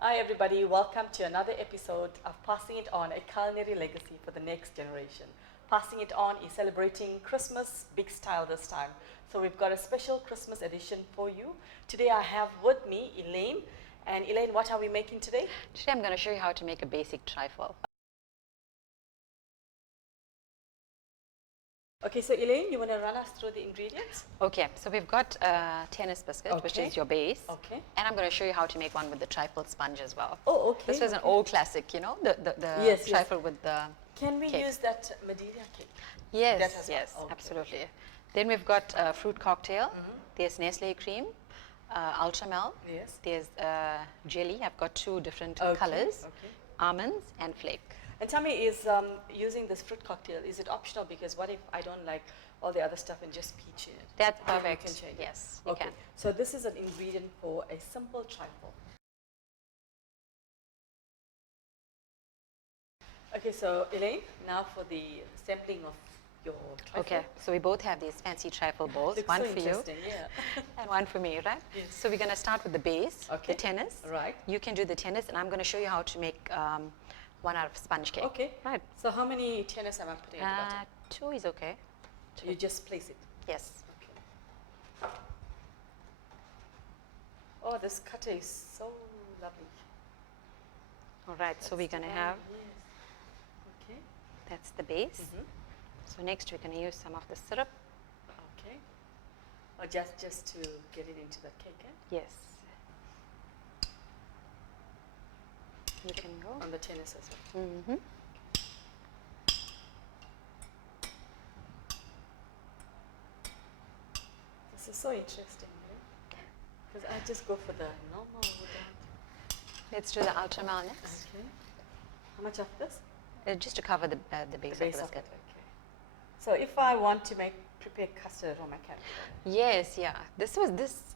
Hi everybody, welcome to another episode of Passing It On, a culinary legacy for the next generation. Passing It On is celebrating Christmas big style this time. So we've got a special Christmas edition for you. Today I have with me Elaine. And Elaine, what are we making today? Today I'm going to show you how to make a basic trifle. Okay, so Elaine, you want to run us through the ingredients? Okay, so we've got tennis biscuit, which is your base. Okay. And I'm going to show you how to make one with the trifle sponge as well. Oh, okay. This was an old classic, you know, the trifle with the Can we cake. use that Madeira cake? Yes, That as well? yes, Okay. absolutely. Then we've got fruit cocktail. There's Nestle cream, ultramel. Yes. There's jelly. I've got two different colors, almonds and flake. And tell me, is using this fruit cocktail, is it optional? Because what if I don't like all the other stuff and just peach in it? That's Then you perfect. can change it. Yes, you Okay. can. So this is an ingredient for a simple trifle. Okay, so Elaine, now for the sampling of your trifle. Okay, so we both have these fancy trifle bowls, Looks one so for you interesting, yeah. and one for me, right? Yes. So we're going to start with the base, Okay. the tennis. Right. You can do the tennis, and I'm going to show you how to make one out of sponge cake. Okay. Right. So how many tennis am I putting at the bottom? Two is okay. You just place it. Yes. Okay. Oh, this cutter is so lovely. All right, so we're going to have, Yes. Okay. that's the base. So next we're going to use some of the syrup. Okay. Or just to get it into the cake, eh? Yes. You can go. On the tennis as well. Mm-hmm. This is so interesting, because I just go for the normal without. Let's do the ultramel next, Okay. How much of this? just to cover the base, The base of of the it. biscuit. Okay. So if I want to prepare custard on my cat. Yes, yeah. This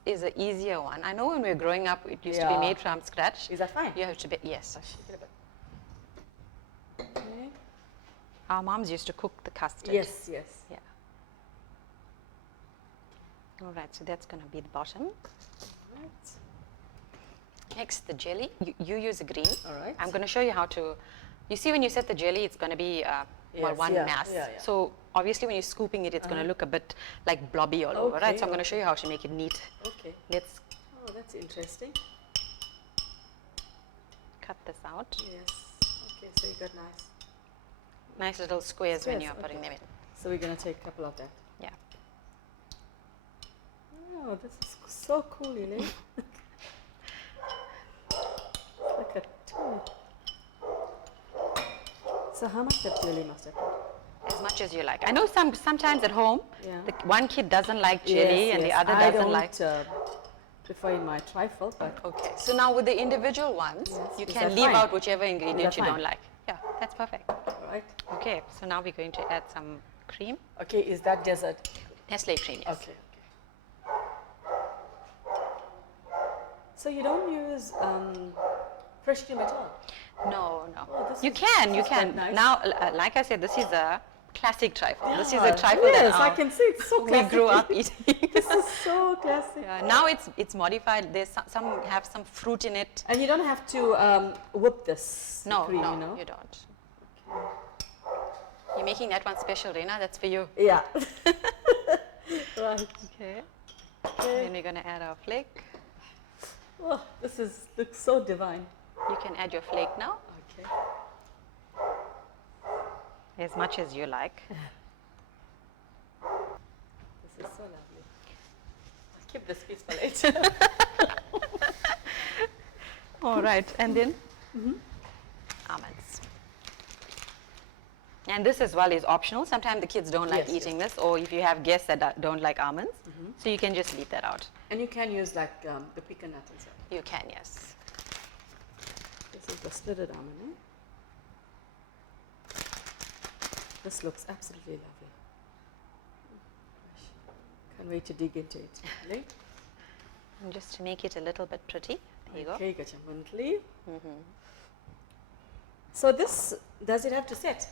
is an easier one. I know when we were growing up, it used to be Yeah. made from scratch. Is that fine? You have to be, yes. I'll shake it a bit. Okay. Our moms used to cook the custard. Yes, yes. Yeah. All right, so that's going to be the bottom. Right. Next, the jelly. You use a green. All right. I'm going to show you how to. You see, when you set the jelly, it's going to be Yes, one yeah, mass. yeah, yeah. So obviously, when you're scooping it, it's going to look a bit like blobby all over, right? So I'm going to show you how to make it neat. Okay. Let's Oh, that's interesting. cut this out. Yes. Okay, so you got Nice little squares when Squares, you're putting okay. them in. So we're going to take a couple of that. Yeah. Oh, this is so cool, Elaine. It's like a tool. So how much of jelly must I put? As much as you like. I know sometimes at home, Yeah. the one kid doesn't like jelly and the other doesn't like. I don't prefer in my trifle, but Okay. So now with the individual ones, Yes. you Is can that leave fine? out whichever ingredient that you fine? don't like. Yeah, that's perfect. right. Okay. So now we're going to add some cream. Okay, is that dessert? Nestle cream, yes. Okay. So you don't use fresh cream at all? No, no. Oh, this you is- can, this you is quite can. nice. Now, like I said, this is a classic trifle. This is Yeah, a trifle yes, that I can see it's so we classic. grew up eating. This is so classic. Yeah, now it's modified. There's some have some fruit in it. And you don't have to whip this No, cream, no, you know? you don't. You're making that one special, Reena. That's for you. Yeah. Right. Okay. Okay. Then we're going to add our flake. Oh, this looks so divine. You can add your flake now, Okay. as much as you like. This is so lovely. I'll keep this piece for later. All right, and then almonds. And this as well is optional. Sometimes the kids don't like Yes, eating this, or if you have guests that don't like almonds, so you can just leave that out. And you can use like the pecan nut and stuff. You can, yes. This is the slitted almond, eh? This looks absolutely lovely. Gosh, can't wait to dig into it. Elaine? And just to make it a little bit pretty, there you go. Okay, got your mint leaf. So this, does it have to set?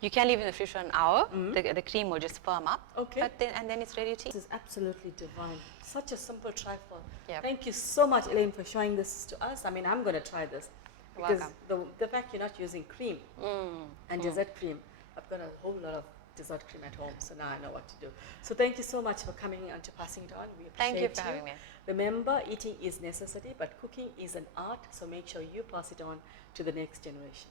You can leave it in the fridge for an hour. The cream will just firm up. Okay. And then it's ready to eat. This is absolutely divine. Such a simple trifle. Yep. Thank you so much, Elaine, for showing this to us. I mean, I'm going to try this. Because the fact you're not using cream and dessert cream, I've got a whole lot of dessert cream at home, so now I know what to do. So thank you so much for coming and to passing it on. We appreciate Thank you for having me. Remember, eating is necessity, but cooking is an art, so make sure you pass it on to the next generation.